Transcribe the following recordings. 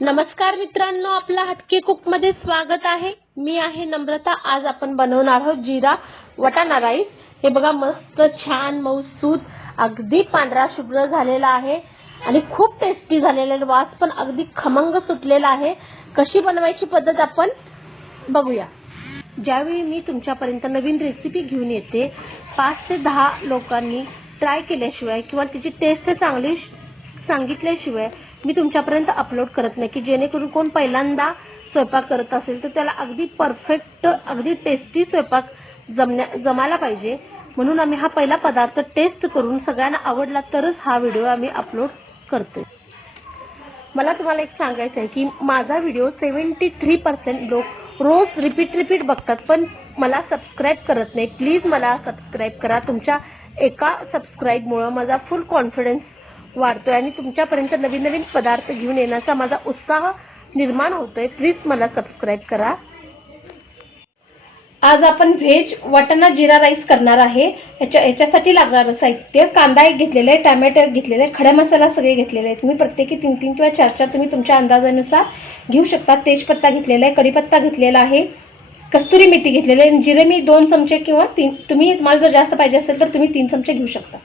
नमस्कार मित्रांनो, आपला हटके कुक मध्ये स्वागत आहे। मी आहे नम्रता। आज आपण बनवणार आहोत जिरा वटाणा राईस। हे बघा, मस्त छान मऊसूत अगदी पांढरा शुभ्र झालेला आहे आणि खूप टेस्टी झालेला आहे। वास पण अगदी खमंग सुटलेला आहे। कशी बनवायची पद्धत आपण बघूया। ज्यावेळी मी तुमच्यापर्यंत नवीन रेसिपी घेऊन येते, 5 ते 10 लोकांनी ट्राय केल्याशिवाय किंवा तिची टेस्ट चांगली सांगितल्याशिवाय मी तुमच्यापर्यंत अपलोड करत नाही, की जेणेकरून कोण पहिल्यांदा स्वयंपाक करत असेल तर त्याला अगदी परफेक्ट अगदी टेस्टी स्वयंपाक जमायला पाहिजे। म्हणून आम्ही हा पहिला पदार्थ टेस्ट करून सगळ्यांना आवडला तरच हा व्हिडिओ आम्ही अपलोड करतो। मला तुम्हाला एक सांगायचं आहे की माझा व्हिडिओ 73% लोक रोज रिपीट बघतात, पण मला सबस्क्राइब करत नाही। प्लीज मला सबस्क्राइब करा। तुमच्या एका सबस्क्राइबमुळे माझा फुल कॉन्फिडन्स वाढतोय आणि तुमच्यापर्यंत नवीन पदार्थ घेऊन येण्याचा माझा उत्साह निर्माण होतोय। प्लीज मला सबस्क्राइब करा। आज आपण व्हेज वटाणा जिरा राईस करणार आहे। याच्यासाठी लागणारं साहित्य: कांदा एक घेतलेला आहे, टोमॅटो एक घेतलेला आहे, खडा मसाला सगळे घेतलेले आहेत। तुम्ही प्रत्येकी 3-3 किंवा 4-4 तुम्ही तुमच्या अंदाजानुसार घेऊ शकता। तेजपत्ता घेतलेला आहे, कढीपत्ता घेतलेला आहे, कस्तुरी मेथी घेतलेली आहे, जिरे मी 2 चमचे किंवा 3, तुम्हाला जर जास्त पाहिजे असेल तर तुम्ही 3 चमचे घेऊ शकता।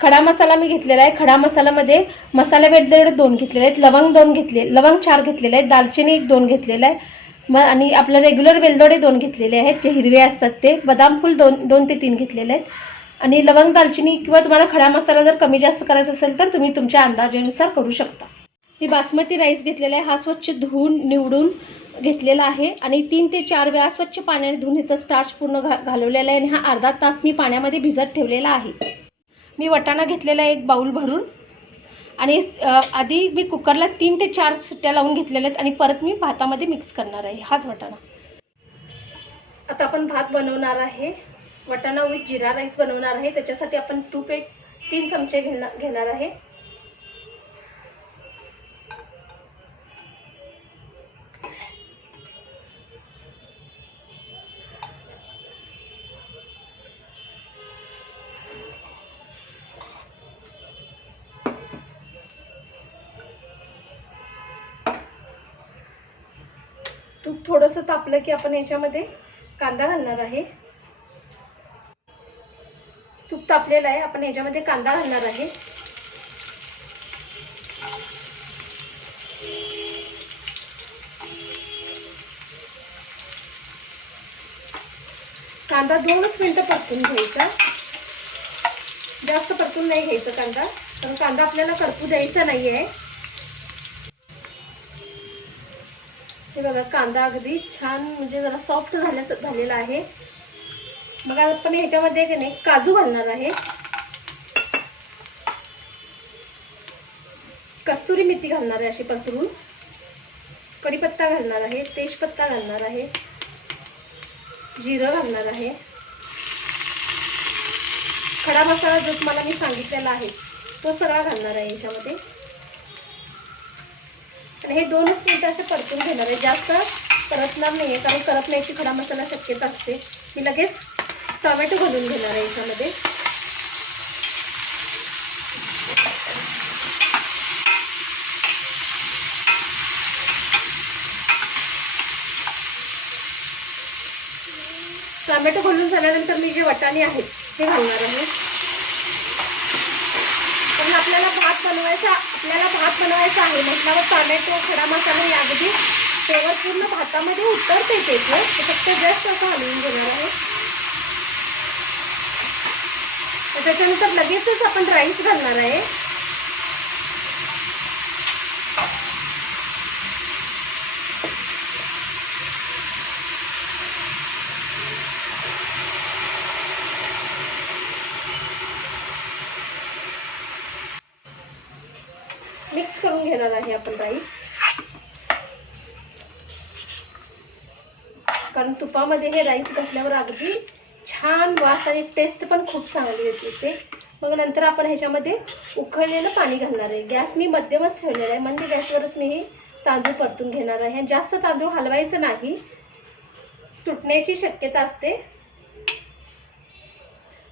खडा मसाला मी घेतलेला आहे। खडा मसाल्यामध्ये मसाले वेलदोडे 2 घेतलेले आहेत, लवंग 2 घेतले, लवंग 4 घेतलेले आहेत, दालचिनी 2 घेतलेला आहे, आणि आपले रेग्युलर वेलदोडे 2 घेतलेले आहेत, जे हिरवे असतात ते, बदाम फूल 2 ते 3 घेतलेले आहेत, आणि लवंग दालचिनी किंवा तुम्हाला खडा मसाला जर कमी जास्त करायचा असेल तर तुम्ही तुमच्या अंदाजानुसार करू शकता। मी बासमती राईस घेतलेला आहे। हा स्वच्छ धुवून निवडून घेतलेला आहे आणि 3 ते 4 वेळा स्वच्छ पाण्याने धुवून ह्याचा स्टार्च पूर्ण घालवलेला आहे आणि हा अर्धा तास मी पाण्यामध्ये भिजत ठेवलेला आहे। मी वटाणा घेतलेला आहे 1 बाउल भरून, आणि आधी मी कुकरला 3 ते 4 शिट्ट्या लावून घेतलेल्या आहेत आणि परत मी भातामध्ये मिक्स करणार आहे हाच वटाणा। आता आपण भात बनवणार आहे, वटाणा विथ जिरा राईस बनवणार आहे। त्याच्यासाठी आपण तूप 3 चमचे घेणार आहे। तूप थोडंसं तापलं की आपण याच्यामध्ये कांदा घालणार आहे। तूप तापलेलं आहे, आपण याच्यामध्ये कांदा घालणार आहे। कांदा 2 मिनिटं परतून घ्यायचा, जास्त परतून नाही घ्यायचा कांदा, कारण कांदा आपल्याला करपू द्यायचा नाहीये। हे बघा, कांदा अगदी छान म्हणजे जरा सॉफ्ट झालेला आहे। मग आपण ह्याच्यामध्ये की नाही काजू घालणार आहे, कस्तुरी मेथी घालणार आहे अशी पसरून, कढीपत्ता घालणार आहे, तेजपत्ता घालणार आहे, जिरं घालणार आहे, खडा मसाला जो तुम्हाला मी सांगितलेला आहे तो सगळा घालणार आहे याच्यामध्ये, आणि हे 2 मिनिटं असे परतून घेणार आहे। जास्त परतणार नाहीये, कारण करपण्याची खडा मसाला शक्यता असते। मी लगेच टोमॅटो घालून घेणार आहे याच्यामध्ये। टोमॅटो घालून झाल्यानंतर मी जे वटाणे आहेत ते घालणार आहे, पण आपल्याला भात बनवायचा आहे म्हटल्यावर टोमॅटो खडा मसाला हे अगदी फ्लेवर पूर्ण भातामध्ये उतरते, ते फक्त जस्ट असं हलवून घेणार आहे। त्याच्यानंतर लगेचच आपण राईस घालणार आहे। मिक्स करून घेणार आहे आपण राईस, कारण तुपामध्ये हे राईस घातल्यावर अगदी छान वास आणि टेस्ट पण खूप चांगली येते। मग नंतर आपण ह्याच्यामध्ये उकळलेलं पाणी घालणार आहे। गॅस मी मध्यमच ठेवलेला आहे, मंद गॅसवरच मी हे तांदूळ परतून घेणार आहे। जास्त तांदूळ हलवायचं नाही, तुटण्याची शक्यता असते।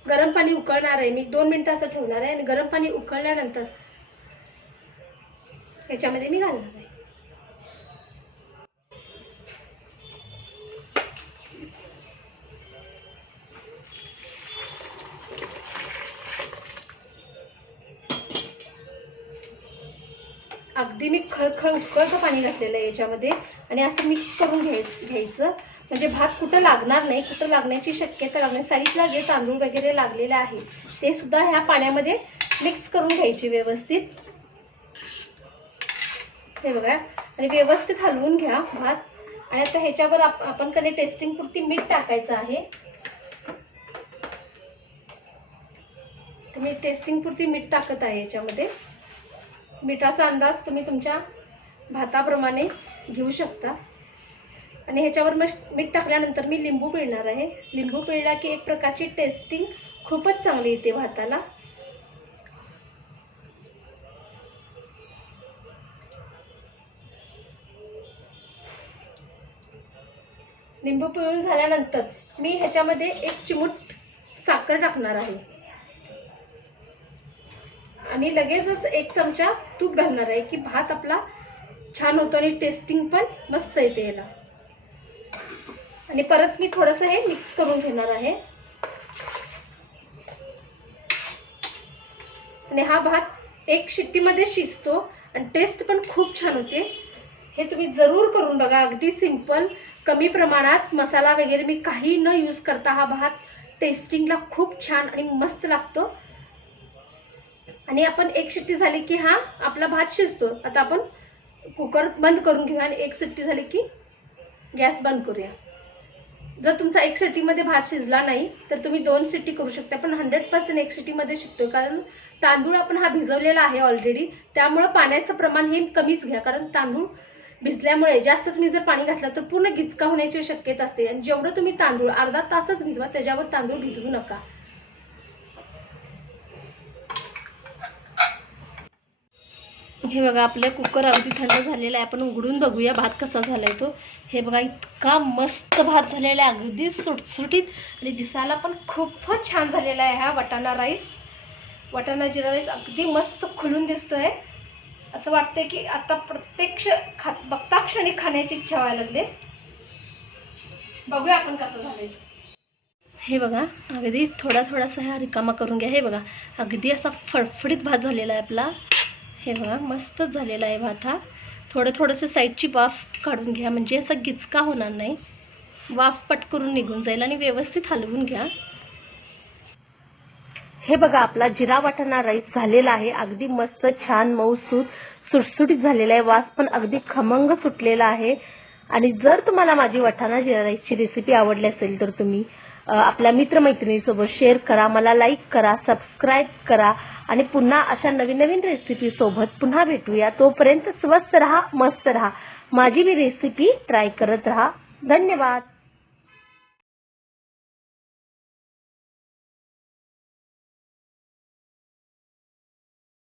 गरम पाणी उकळणार आहे मी, 2 मिनिटं असं ठेवणार आहे आणि गरम पाणी उकळल्यानंतर याच्यामध्ये मी घालणार आहे। अगदी मी खळखळ उकळतं पाणी घातलेलं आहे याच्यामध्ये आणि असं मिक्स करून घ्यायचं, म्हणजे भात कुठं लागणार नाही, कुठं लागण्याची शक्यता लागणार. साईडला जे तांदूळ वगैरे लागलेले आहे ते सुद्धा ह्या पाण्यामध्ये मिक्स करून घ्यायची व्यवस्थित. हे बघा, आणि व्यवस्थित हलवून घ्या भात. आणि आता ह्याच्यावर आपण कधी टेस्टिंग पुरती मीठ टाकायचं आहे. तुम्ही टेस्टिंग पुरती मीठ टाकत आहे याच्यामध्ये. मिठाचा अंदाज तुम्ही तुमच्या भाताप्रमाणे घेऊ शकता. आणि ह्याच्यावर मीठ टाकल्यानंतर मी लिंबू पिळणार आहे. लिंबू पिळला की एक प्रकारची टेस्टिंग खूपच चांगली येते भाताला. लिंबू पिळून झाल्यानंतर मी ह्याच्यामध्ये 1 चिमूट साखर टाकणार आहे आणि लगेचच 1 चमचा तूप घालणार आहे की भात आपला छान होतो आणि टेस्टिंग पण मस्त येते याला. आणि परत मी थोडंसं हे मिक्स करून घेणार आहे. आणि हा भात 1 शिट्टीमध्ये शिजतो आणि टेस्ट पण खूप छान होते. हे तुम्ही जरूर करून बघा. अगदी सिंपल, कमी प्रमाणात मसाला वगैरे मी काही न यूज करता हा भात टेस्टिंगला खूप छान आणि मस्त लागतो. आणि आपण 1 शिट्टी झाली की हा आपला भात शिजतो. आता आपण कुकर बंद करून घेऊया आणि 1 शिट्टी झाली की गॅस बंद करूया. जर तुमचा 1 शिट्टीमध्ये भात शिजला नाही तर तुम्ही 2 शिट्टी करू शकता, पण 100% 1 शिट्टीमध्ये शिजतोय. कारण तांदूळ आपण हा भिजवलेला आहे ऑलरेडी, त्यामुळे पाण्याचं प्रमाण हे कमीच घ्या. कारण तांदूळ भिजल्यामुळे जास्त तुम्ही जर पाणी घातलं तर पूर्ण गिचका होण्याची शक्यता असते. आणि जेवढं तुम्ही तांदूळ अर्धा तासच भिजवा, त्याच्यावर तांदूळ भिजवू नका. हे बघा, आपलं कुकर अगदी थंड झालेला आहे. आपण उघडून बघूया भात कसा झालाय तो. हे बघा, इतका मस्त भात झालेला आहे, अगदी सुटसुटीत आणि दिसायला पण खूपच छान झालेला आहे. हा वाटाणा राईस, वाटाणा जिरा राईस अगदी मस्त खुलून दिसतोय. असं वाटतंय की आता प्रत्यक्ष बघता क्षणी खाण्याची इच्छा व्हायला लागली. बघूया आपण कसं झालंय. हे बघा, अगदी थोडासा हा रिकामा करून घ्या. हे बघा, अगदी असा फडफडीत भात झालेला आहे आपला. हे बघा, मस्तच झालेला आहे भात हा. थोडंसं साईडची वाफ काढून घ्या, म्हणजे असं गिचका होणार नाही, वाफ पट करून निघून जाईल. आणि व्यवस्थित हलवून घ्या. हे बघा, आपला जिरा वाटाणा राईस झालेला आहे. अगदी मस्त छान मऊसूत सुटसुटीत झालेला आहे. वास पण अगदी खमंग सुटलेला आहे. आणि जर तुम्हाला माझी वाटाणा जिरा राईसची रेसिपी आवडली असेल तर तुम्ही आपल्या मित्रमैत्रिणींसोबत शेअर करा, मला लाईक करा, सबस्क्राईब करा. आणि पुन्हा अशा नवीन रेसिपी सोबत पुन्हा भेटूया. तोपर्यंत स्वस्त रहा, मस्त रहा. माझी मी रेसिपी ट्राय करत रहा. धन्यवाद.